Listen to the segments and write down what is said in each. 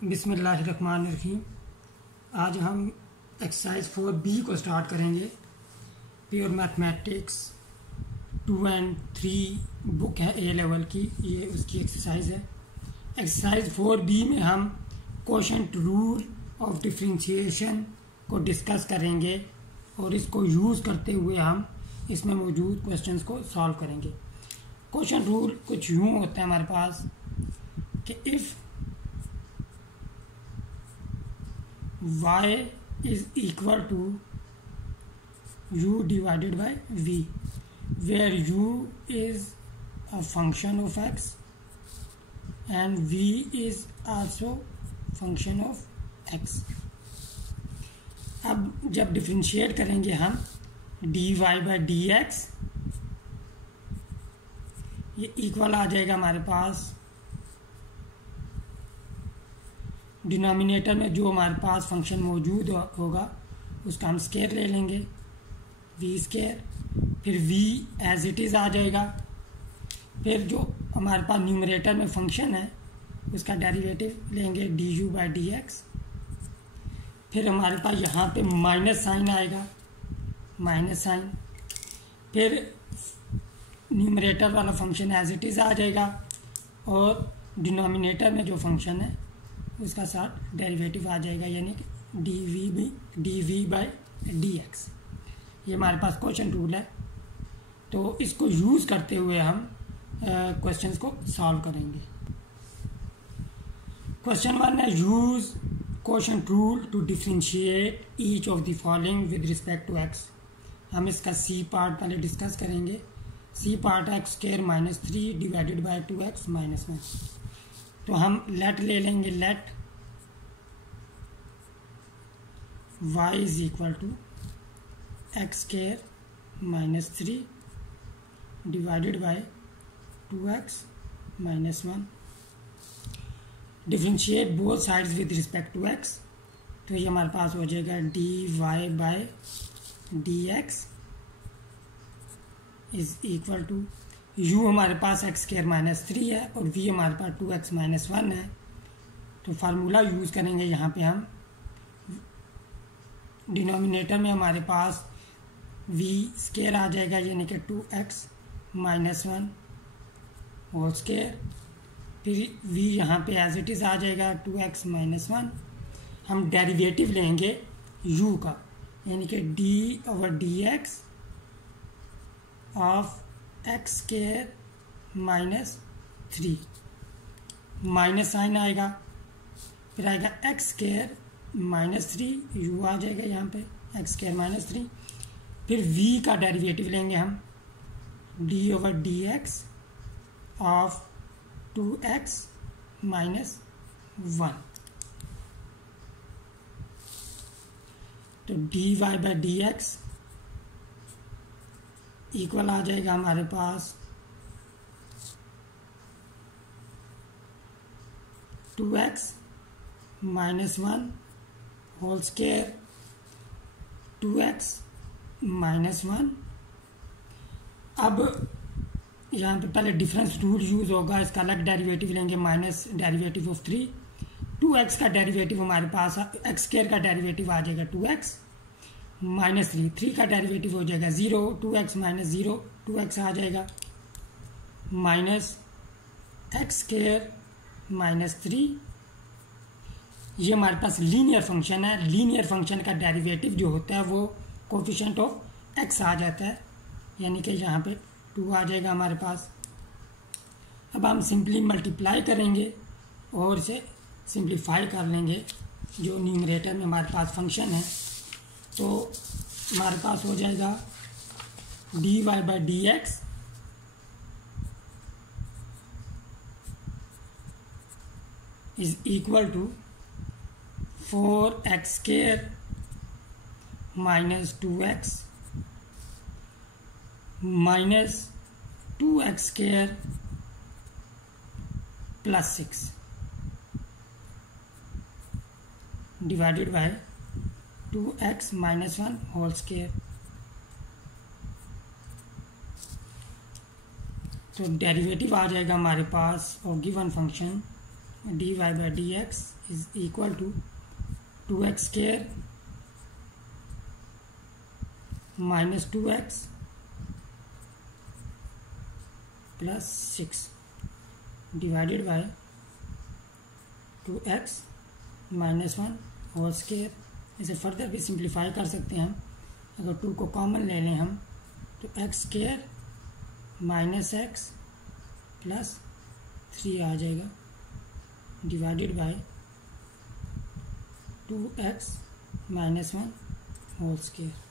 बिस्मिल्लाहिर्रहमानिर्रहीम। आज हम एक्सरसाइज 4B को स्टार्ट करेंगे। प्योर मैथमेटिक्स 2 and 3 बुक है A लेवल की, ये उसकी एक्सरसाइज है। एक्सरसाइज 4B में हम कोशेंट रूल ऑफ डिफरेंशिएशन को डिस्कस करेंगे और इसको यूज़ करते हुए हम इसमें मौजूद क्वेश्चंस को सॉल्व करेंगे। कोशेंट रूल कुछ यूँ होता है हमारे पास कि if y is equal to u divided by v, where u is a function of x and v is also function of x। अब जब डिफरेंशिएट करेंगे हम dy by dx, ये इक्वल आ जाएगा हमारे पास डिनोमिनेटर में जो हमारे पास फंक्शन मौजूद होगा उसका हम स्केयर ले लेंगे v स्केयर, फिर v एज इट इज़ आ जाएगा। फिर जो हमारे पास न्यूमरेटर में फंक्शन है उसका डेरिवेटिव लेंगे du by dx। फिर हमारे पास यहाँ पे माइनस साइन आएगा, माइनस साइन। फिर न्यूमरेटर वाला फंक्शन एज इट इज़ आ जाएगा और डिनोमिनेटर में जो फंक्शन है उसका साथ डेरिवेटिव आ जाएगा, यानी कि dv by dx। ये हमारे पास क्वेश्चन रूल है, तो इसको यूज़ करते हुए हम क्वेश्चंस को सॉल्व करेंगे। क्वेश्चन 1 है, use quotient rule to differentiate each of the following with respect to x। हम इसका सी पार्ट पहले डिस्कस करेंगे। सी पार्ट है x² -3 डिवाइडेड बाय 2x -1। तो हम लेट ले लेंगे, let y is equal to x² -3 divided by 2x -1। Differentiate both sides with respect to x, तो ये हमारे पास हो जाएगा dy by dx is equal to u हमारे पास x² -3 है और v हमारे पास 2x -1 है। तो फार्मूला यूज़ करेंगे यहाँ पे हम। डिनोमिनेटर में हमारे पास v स्केयर आ जाएगा, यानी कि 2x -1 होल स्केयर। फिर v यहाँ पे एज इट इज़ आ जाएगा 2x -1। हम डेरिवेटिव लेंगे u का, यानी कि d/dx of x² -3, minus sign आएगा, फिर आएगा x² -3, u आ जाएगा यहाँ पे x² -3। फिर v का डेरिवेटिव लेंगे हम d/dx ऑफ 2x -1। तो dy by dx इक्वल आ जाएगा हमारे पास 2x -1 होल स्केयर 2x -1। अब यहाँ पे पहले डिफरेंस रूल यूज़ होगा, इसका अलग डेरिवेटिव लेंगे, माइनस डेरिवेटिव ऑफ 3। 2x का डेरिवेटिव हमारे पास x² का डेरिवेटिव आ जाएगा 2x -3, 3 का डेरिवेटिव हो जाएगा 0, 2x -0, 2x आ जाएगा माइनस x² -3। ये हमारे पास लीनियर फंक्शन है। लीनियर फंक्शन का डेरिवेटिव जो होता है वो कोफिशिएंट ऑफ x आ जाता है, यानी कि यहाँ पे 2 आ जाएगा हमारे पास। अब हम सिंपली मल्टीप्लाई करेंगे और इसे सिंप्लीफाई कर लेंगे। जो न्यूमरेटर में हमारे पास फंक्शन है तो हमारे पास हो जाएगा dy by dx is equal to 4x² -2x -2x² +6 divided by 2x -1 whole square. तो डेरिवेटिव आ जाएगा हमारे पास और given function d y by d x is equal to 2x square minus 2x plus 6 divided by 2x minus 1 whole square. इसे further भी simplify कर सकते हैं हम। अगर 2 को कॉमन ले लें हम तो x square minus x plus 3 आ जाएगा divided by 2x minus 1 whole square.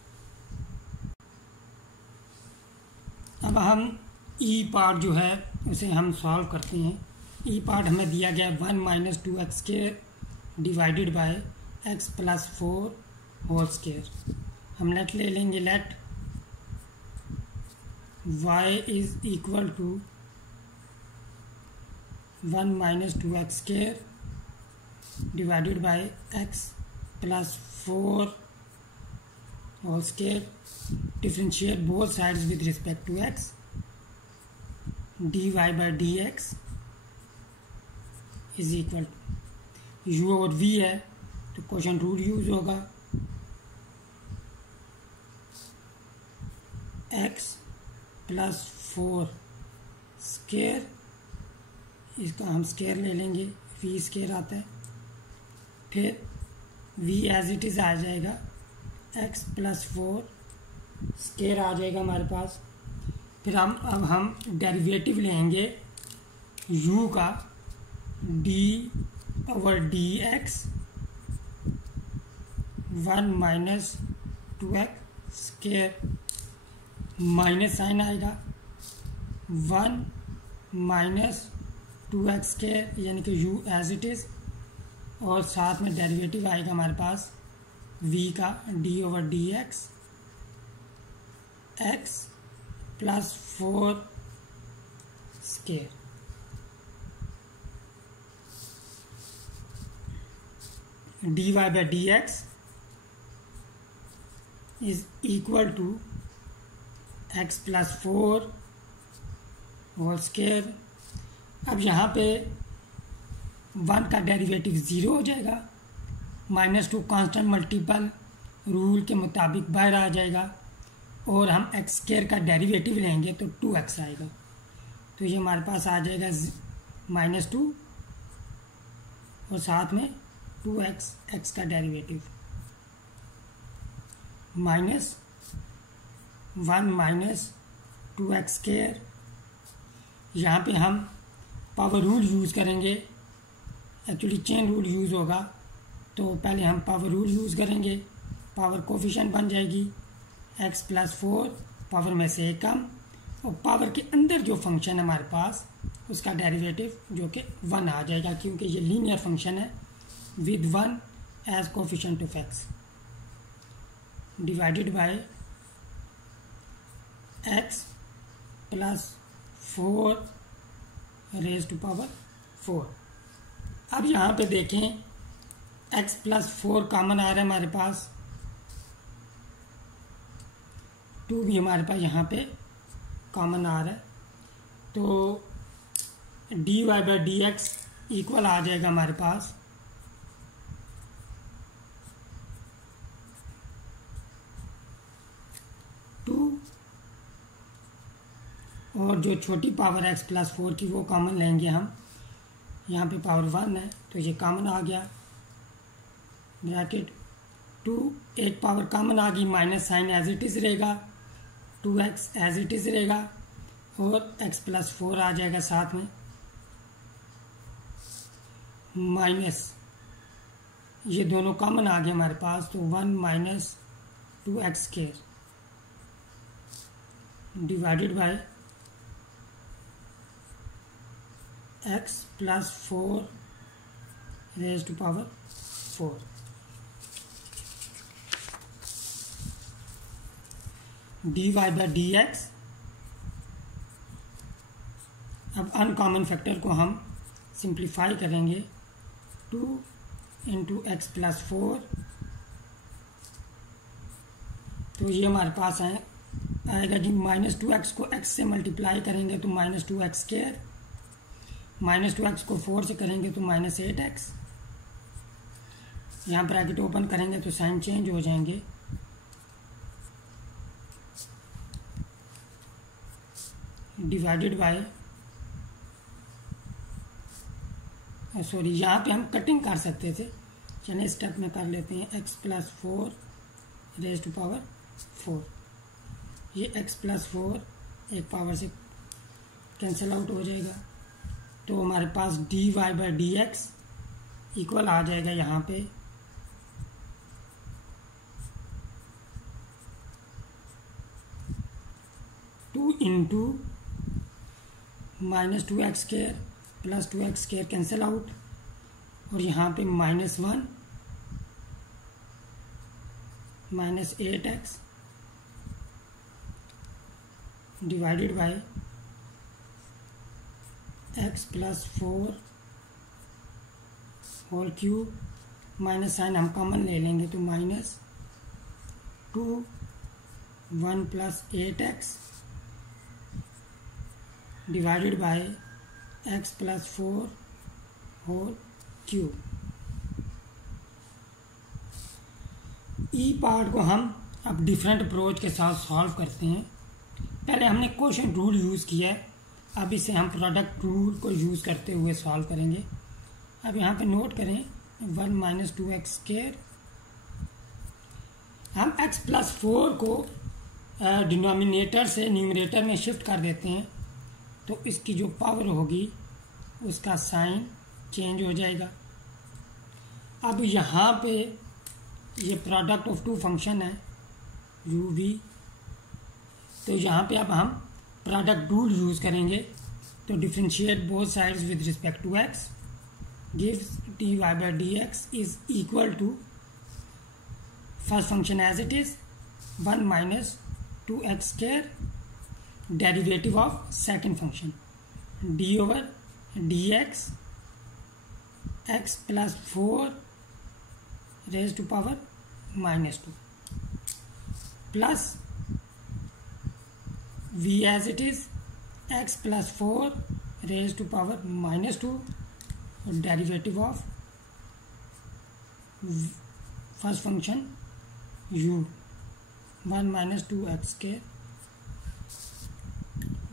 अब हम ई पार्ट जो है उसे हम सॉल्व करते हैं। ई पार्ट हमें दिया गया 1 minus 2x square divided by x plus 4 whole square. हम लेट ले लेंगे, let y is equal to 1 minus 2x square divided by x plus 4 whole square. Differentiate both sides with respect to x dy by d x is equal to u और v है तो quotient rule use होगा। x plus 4 square, इसका हम square ले लेंगे, v square आता है, फिर v एज इट इज आ जाएगा, x प्लस 4 स्क्वायर आ जाएगा हमारे पास। फिर अब हम डेरिवेटिव लेंगे u का d over d x 1 minus 2x square, minus sign आएगा 1 माइनस 2x स्क्वायर यानी कि u एज इट इज, और साथ में डेरिवेटिव आएगा हमारे पास v का d over d x x plus 4 square. D y by d x is equal to x plus 4 whole square. अब यहाँ पे 1 का डेरिवेटिव 0 हो जाएगा, -2 कांस्टेंट मल्टीपल रूल के मुताबिक बाहर आ जाएगा, और हम x स्क्वायर का डेरिवेटिव लेंगे तो 2x आएगा। तो ये हमारे पास आ जाएगा -2 और साथ में 2x, x का derivative minus 1 minus 2x square. यहाँ पे हम पावर रूल यूज़ करेंगे, एक्चुअली चेन रूल यूज़ होगा, तो पहले हम पावर रूल यूज़ करेंगे। पावर कोफिशिएंट बन जाएगी x प्लस 4 पावर में से एक कम, और पावर के अंदर जो फंक्शन है हमारे पास उसका डेरिवेटिव जो कि 1 आ जाएगा, क्योंकि ये लीनियर फंक्शन है with 1 as coefficient of x, divided by x plus 4 raise to power 4। अब यहाँ पे देखें x प्लस 4 कॉमन आ रहा है हमारे पास, 2 भी हमारे पास यहाँ पे कॉमन आ रहा है, तो d y by d x equal आ जाएगा हमारे पास 2, और जो छोटी पावर x प्लस 4 की वो कॉमन लेंगे हम, यहाँ पे पावर 1 है तो ये कॉमन आ गया, ब्रैकेट 2, एक पावर कॉमन आ गई, minus sign as it is रहेगा, 2x एज इट इज रहेगा, और x प्लस 4 आ जाएगा साथ में, माइनस ये दोनों कॉमन आ गए हमारे पास, तो 1 minus 2x square divided by x plus 4 raise to power 4। D y by d x, अब अनकॉमन फैक्टर को हम सिंप्लीफाई करेंगे, 2 इंटू एक्स प्लस 4, तो ये हमारे पास आएगा जी -2x को x से मल्टीप्लाई करेंगे तो -2x स्क्वायर, -2x को 4 से करेंगे तो -8x, यहाँ ब्रैकेट ओपन करेंगे तो साइन चेंज हो जाएंगे, डिवाइडेड बाय, सॉरी यहाँ पे हम कटिंग कर सकते थे, चलिए स्टेप में कर लेते हैं, x + 4 रेज़ टू पावर 4, ये x + 4 एक पावर से कैंसिल आउट हो जाएगा, तो हमारे पास dy/dx इक्वल आ जाएगा यहाँ पे 2 × -2x² + 2x² कैंसिल आउट, और यहाँ पे -1 -8x divided by x + 4 whole cube, minus sign हम कॉमन ले लेंगे तो -2 1 + 8x divided by x + 4 whole cube. E part को हम अब डिफरेंट अप्रोच के साथ सॉल्व करते हैं। पहले हमने क्वोशंट रूल यूज़ किया है, अब इसे हम प्रोडक्ट रूल को यूज़ करते हुए सॉल्व करेंगे। अब यहाँ पे नोट करें 1 - 2x², हम x + 4 को डिनोमिनेटर से न्यूमरेटर में शिफ्ट कर देते हैं, तो इसकी जो पावर होगी उसका साइन चेंज हो जाएगा। अब यहाँ पे ये प्रोडक्ट ऑफ टू फंक्शन है u_v, तो यहाँ पे अब हम प्रोडक्ट रूल यूज़ करेंगे, तो differentiate both sides with respect to x gives dy/dx is equal to first function as it is 1 - 2x² derivative of second function d/dx x + 4 raise to power -2 plus v as it is x + 4 raise to power -2 और derivative of first function u 1 - 2x²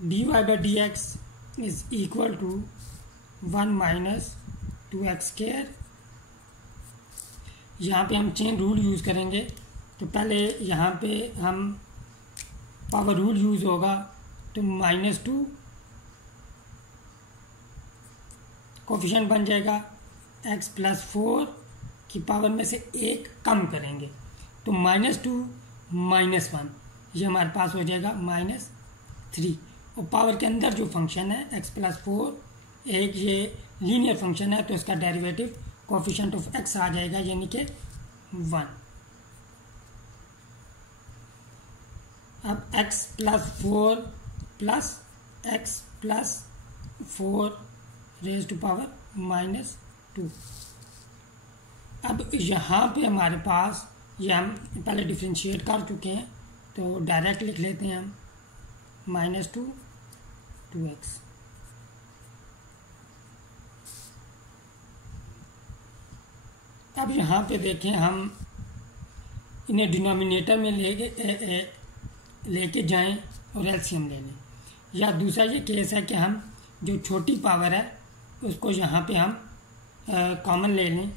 dy/dx is equal to 1 - 2x²। यहाँ पे हम chain rule use करेंगे, तो पहले यहाँ पे हम पावर रूल यूज़ होगा, तो -2 कोफिशिएंट बन जाएगा, x + 4 की पावर में से 1 कम करेंगे तो -2 -1 ये हमारे पास हो जाएगा -3, और पावर के अंदर जो फंक्शन है x + 4 एक ये लीनियर फंक्शन है, तो इसका डेरिवेटिव कोफिशिएंट ऑफ x आ जाएगा, यानी कि 1। अब x + 4 plus x + 4 raise to power -2। अब यहाँ पे हमारे पास ये हम पहले डिफरेंशिएट कर चुके हैं, तो डायरेक्ट लिख लेते हैं हम -2 2x। अब यहाँ पे देखें, हम इन्हें डिनोमिनेटर में लेके जाएं और एलसीएम ले लें, या दूसरा ये केस है कि हम जो छोटी पावर है उसको यहाँ पे हम कॉमन ले लें।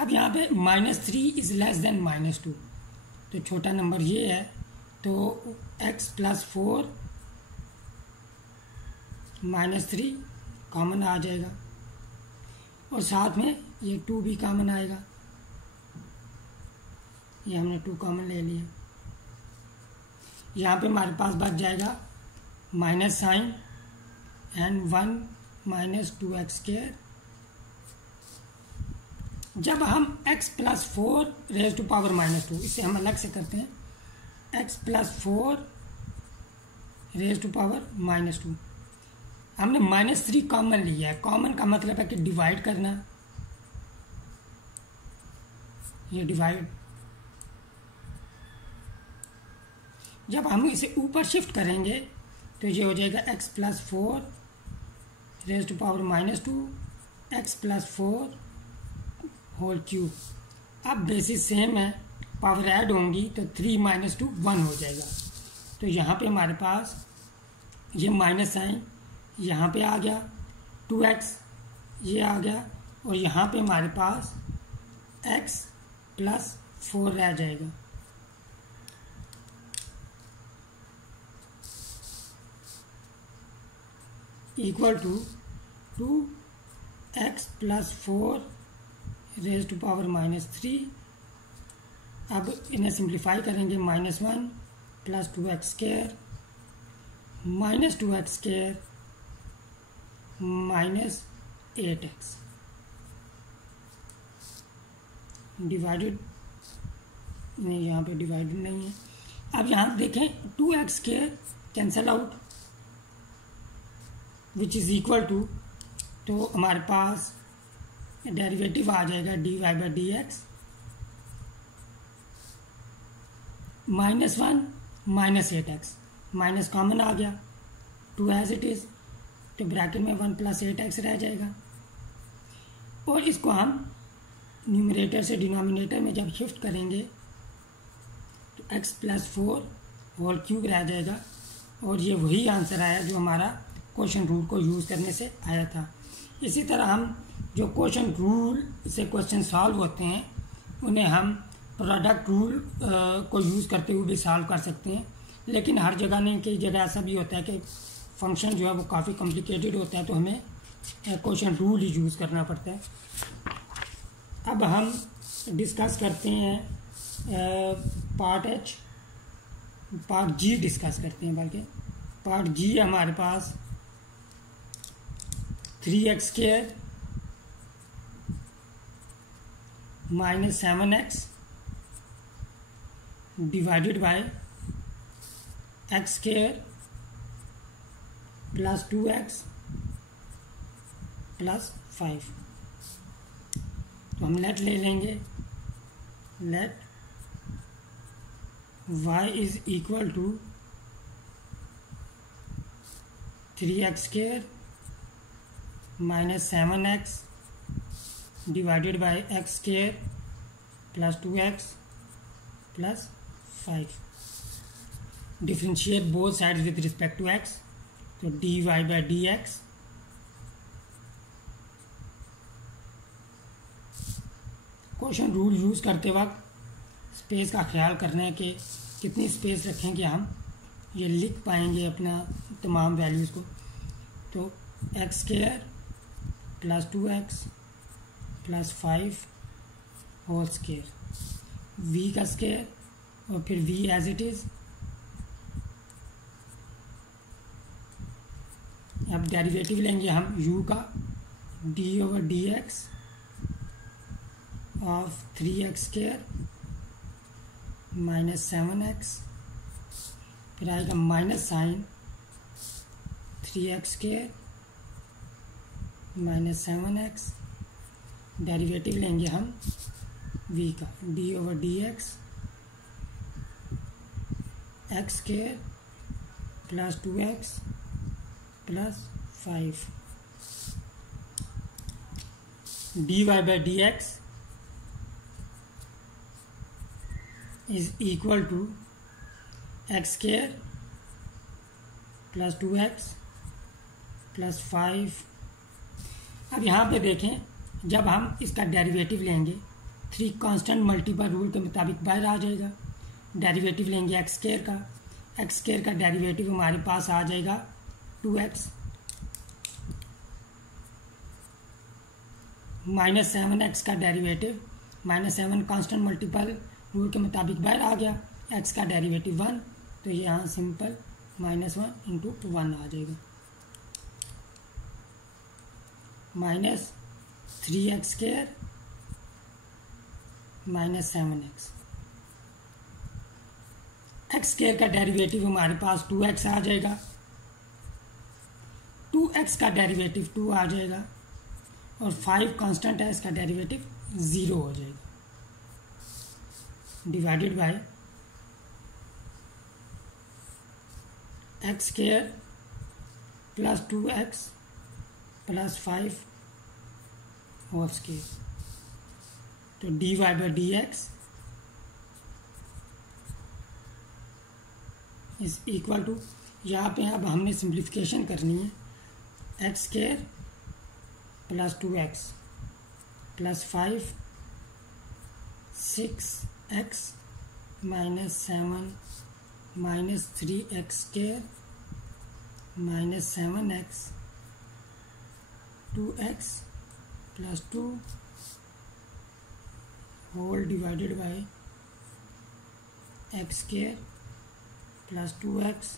अब यहाँ पे -3 इज़ लेस देन -2, तो छोटा नंबर ये है, तो x + 4 -3 कॉमन आ जाएगा, और साथ में ये 2 भी कॉमन आएगा, ये हमने 2 कॉमन ले लिया। यहाँ पे हमारे पास बच जाएगा माइनस साइन एंड 1 - 2x²। जब हम x + 4 रेज़ टू पावर -2, इसे हम अलग से करते हैं, x + 4 रेज़ टू पावर -2, हमने -3 कॉमन लिया है। कॉमन का मतलब है कि डिवाइड करना, ये डिवाइड। जब हम इसे ऊपर शिफ्ट करेंगे तो ये हो जाएगा x + 4 raise to power -2 x plus 4 whole cube. अब बेसिस सेम है, पावर ऐड होंगी तो 3 - 2 1 हो जाएगा। तो यहाँ पे हमारे पास ये माइनस साइन यहाँ पे आ गया, 2x ये आ गया, और यहाँ पे हमारे पास x प्लस 4 रह जाएगा। Equal to 2x plus 4 raise to power -3। अब इन्हें सिंप्लीफाई करेंगे, -1 plus 2x square -2x square -8x divided नहीं, यहाँ पे डिवाइडेड नहीं है। अब यहाँ देखें 2x square cancel out which is equal to, तो हमारे पास डेरिवेटिव आ जाएगा dy/dx -1 -8x, माइनस कॉमन आ गया, 2 एज इट इज़, तो ब्रैकेट में 1 + 8x रह जाएगा। और इसको हम न्यूमरेटर से डिनोमिनेटर में जब शिफ्ट करेंगे तो x प्लस 4 होल क्यूब रह जाएगा। और ये वही आंसर आया जो हमारा क्वेश्चन रूल को यूज़ करने से आया था। इसी तरह हम जो क्वेश्चन रूल से क्वेश्चन सॉल्व होते हैं उन्हें हम प्रोडक्ट रूल को यूज़ करते हुए भी सॉल्व कर सकते हैं, लेकिन हर जगह नहीं, कई जगह ऐसा भी होता है कि फंक्शन जो है वो काफ़ी कॉम्प्लिकेटेड होता है, तो हमें क्वेश्चन रूल ही यूज़ करना पड़ता है। अब हम डिस्कस करते हैं पार्ट जी डिस्कस करते हैं। बल्कि पार्ट जी हमारे पास 3x square -7x divided by x square plus 2x plus 5। तो हम लेट ले लेंगे, let y is equal to 3x square -7x divided by x square plus 2x plus 5। Differentiate both sides with respect to x, तो dy/dx question rule use करते वक्त space का ख्याल करना है कि कितनी स्पेस रखेंगे, हम ये लिख पाएंगे अपना तमाम वैल्यूज़ को। तो x square plus 2x plus 5 whole square, v का स्क्वायर और फिर v एज इट इज़। अब डेरिवेटिव लेंगे हम u का, d/dx of 3x square -7x, फिर आएगा minus sign 3x square -7x, derivative लेंगे हम v का, d/dx x square plus 2x plus 5 dy/dx is equal to x square plus 2x plus 5। अब यहाँ पे देखें, जब हम इसका डेरिवेटिव लेंगे 3 कांस्टेंट मल्टीपल रूल के मुताबिक बाहर आ जाएगा। डेरिवेटिव लेंगे x स्क्वायर का, x स्क्वायर का डेरिवेटिव हमारे पास आ जाएगा 2x -7x का डेरिवेटिव, -7 कांस्टेंट मल्टीपल रूल के मुताबिक बाहर आ गया, x का डेरिवेटिव 1, तो ये यहाँ सिंपल -1 × 1 आ जाएगा, -3x square -7x। x square का डेरिवेटिव हमारे पास 2x आ जाएगा, 2x का डेरिवेटिव 2 आ जाएगा, और 5 कांस्टेंट है, इसका डेरिवेटिव 0 हो जाएगा, divided by x square plus 2x plus 5 whole square. तो dy by d x is equal to, यहाँ पे अब हमने सिंप्लीफिकेशन करनी है, x square plus 2x plus 5 6x minus 7 minus 3x square minus 7x 2x plus 2 whole divided by x square plus 2x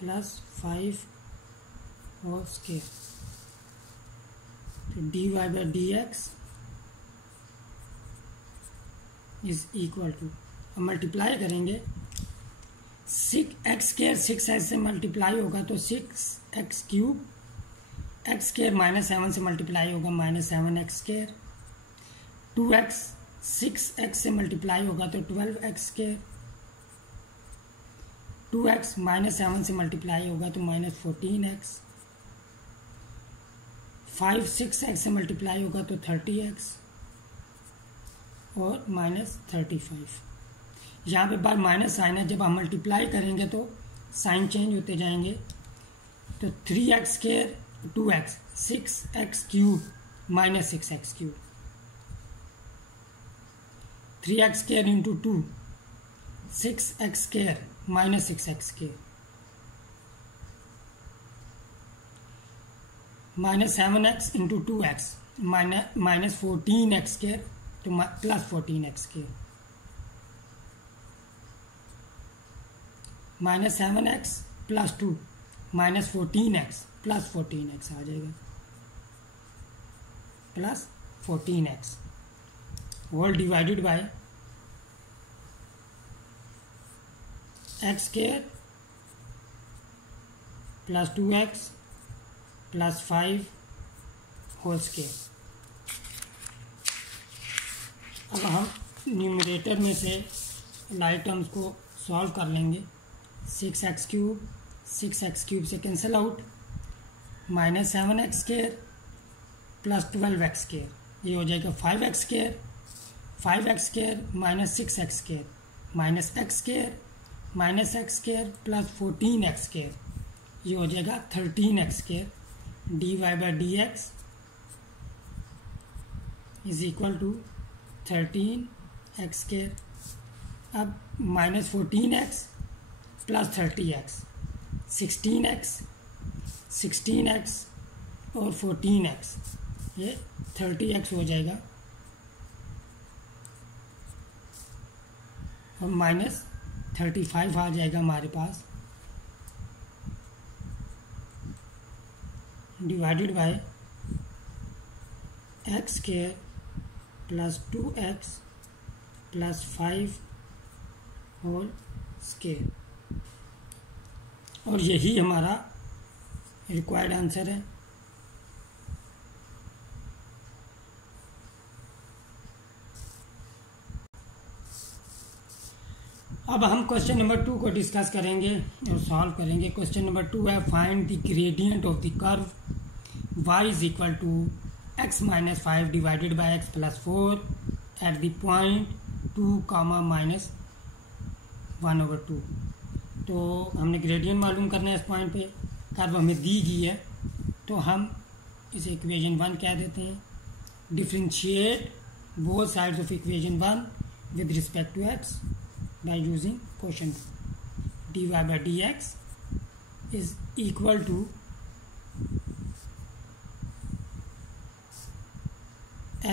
plus 5 whole square. तो dy by d x is equal to, अब multiply करेंगे, 6x square 6x से multiply होगा तो 6x cube, x square minus 7 से multiply होगा minus 7x square, 2x 6x से multiply होगा तो 12x स्क्वायर, 2x माइनस 7 से मल्टीप्लाई होगा तो माइनस 14x, 5 6x से मल्टीप्लाई होगा तो 30x और माइनस 35। यहाँ पे बार माइनस साइन है, जब हम मल्टीप्लाई करेंगे तो साइन चेंज होते जाएंगे। तो 3x square 2x 6x cube minus 6x cube, 3x square into 2 6x square minus 6x square, minus 7x into 2x minus 14x square तो plus 14x square, minus 7x plus 2 minus 14x plus 14x आ जाएगा, plus 14x whole divided by x square plus 2x plus 5 whole square. अब हम numerator में से light terms को solve कर लेंगे। 6x क्यूब से cancel out, minus 7x square plus 12x square, ये हो जाएगा 5x square minus 6x square minus x square plus 14x square, ये हो जाएगा 13x square. dy by d x is equal to 13x square. अब minus 14x plus 30x, 16x और 14x, ये 30x हो जाएगा और माइनस 35 आ जाएगा हमारे पास, divided by x square plus 2x plus 5 whole square. और यही हमारा रिक्वायर्ड आंसर है। अब हम क्वेश्चन नंबर 2 को डिस्कस करेंगे और सॉल्व करेंगे। क्वेश्चन नंबर 2 है, find the gradient of the curve y is equal to x minus 5 divided by x plus 4 at the point 2 comma minus 1/2। तो हमने ग्रेडियंट मालूम करना है इस पॉइंट पे, कर्व हमें दी गई है, तो हम इसे इक्वेशन 1 कह देते हैं। Differentiate both sides of equation 1 with respect to x by using quotient। dy by dx is equal to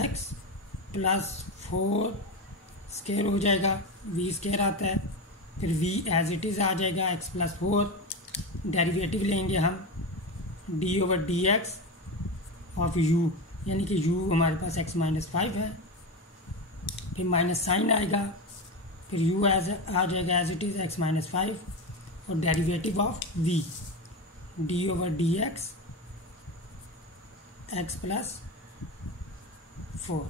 x plus 4 square हो जाएगा, v स्क्वायर आता है, फिर v एज इट इज़ आ जाएगा x प्लस 4, डेरिवेटिव लेंगे हम D over d x of u, यानी कि u हमारे पास x माइनस 5 है, फिर माइनस साइन आएगा, फिर u एज आ जाएगा as it is x minus 5 और derivative of v d over d x x plus 4,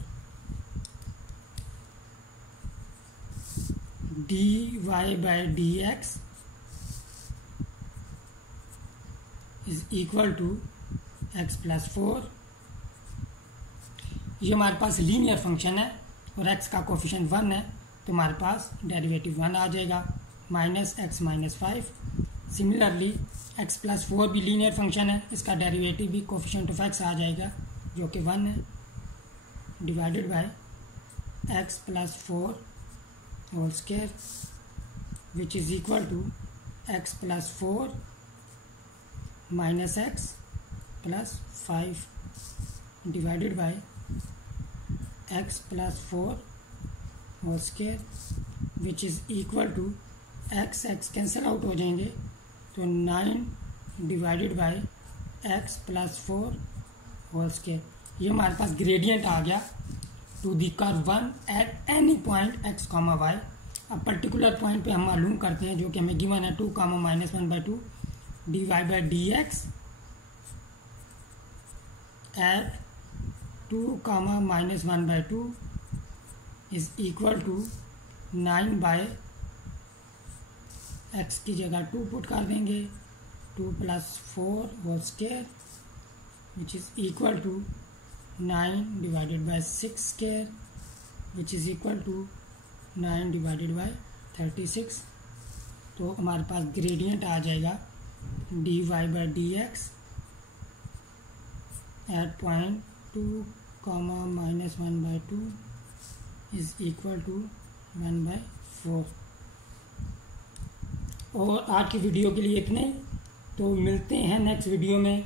dy by d x is equal to x plus 4, ये हमारे पास लीनियर फंक्शन है और x का कोफिशिएंट 1 है, तो हमारे पास डेरिवेटिव 1 आ जाएगा, minus x minus 5। Similarly x plus 4 भी लीनियर फंक्शन है, इसका डेरिवेटिव भी कोफिशिएंट ऑफ x आ जाएगा जो कि 1 है, divided by x plus 4 whole square which is equal to x plus 4 minus x plus 5 divided by x plus 4 whole square which is equal to x cancel out हो जाएंगे, तो 9 divided by x plus 4 whole square. ये हमारे पास gradient आ गया to the curve 1 at any point x comma y. अब particular point पे हम मालूम करते हैं जो कि हमें गिवन है 2 comma minus 1/2 d y by d x at 2 comma minus 1/2 is equal to 9 by x की जगह 2 पुट कर देंगे, 2 plus 4 whole square which is equal to 9 divided by 6 square which is equal to 9 divided by 36। तो हमारे पास gradient आ जाएगा d y by d x at point 2 comma minus 1/2 is equal to 1/4। और आज की वीडियो के लिए इतने, तो मिलते हैं नेक्स्ट वीडियो में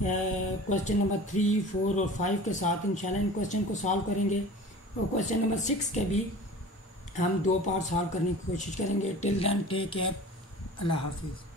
क्वेश्चन नंबर 3, 4 और 5 के साथ। इंशाल्लाह इन क्वेश्चन को सॉल्व करेंगे और क्वेश्चन नंबर 6 के भी हम 2 पार्ट सॉल्व करने की कोशिश करेंगे। टिल देन टेक केयर, अल्लाह हाफिज़।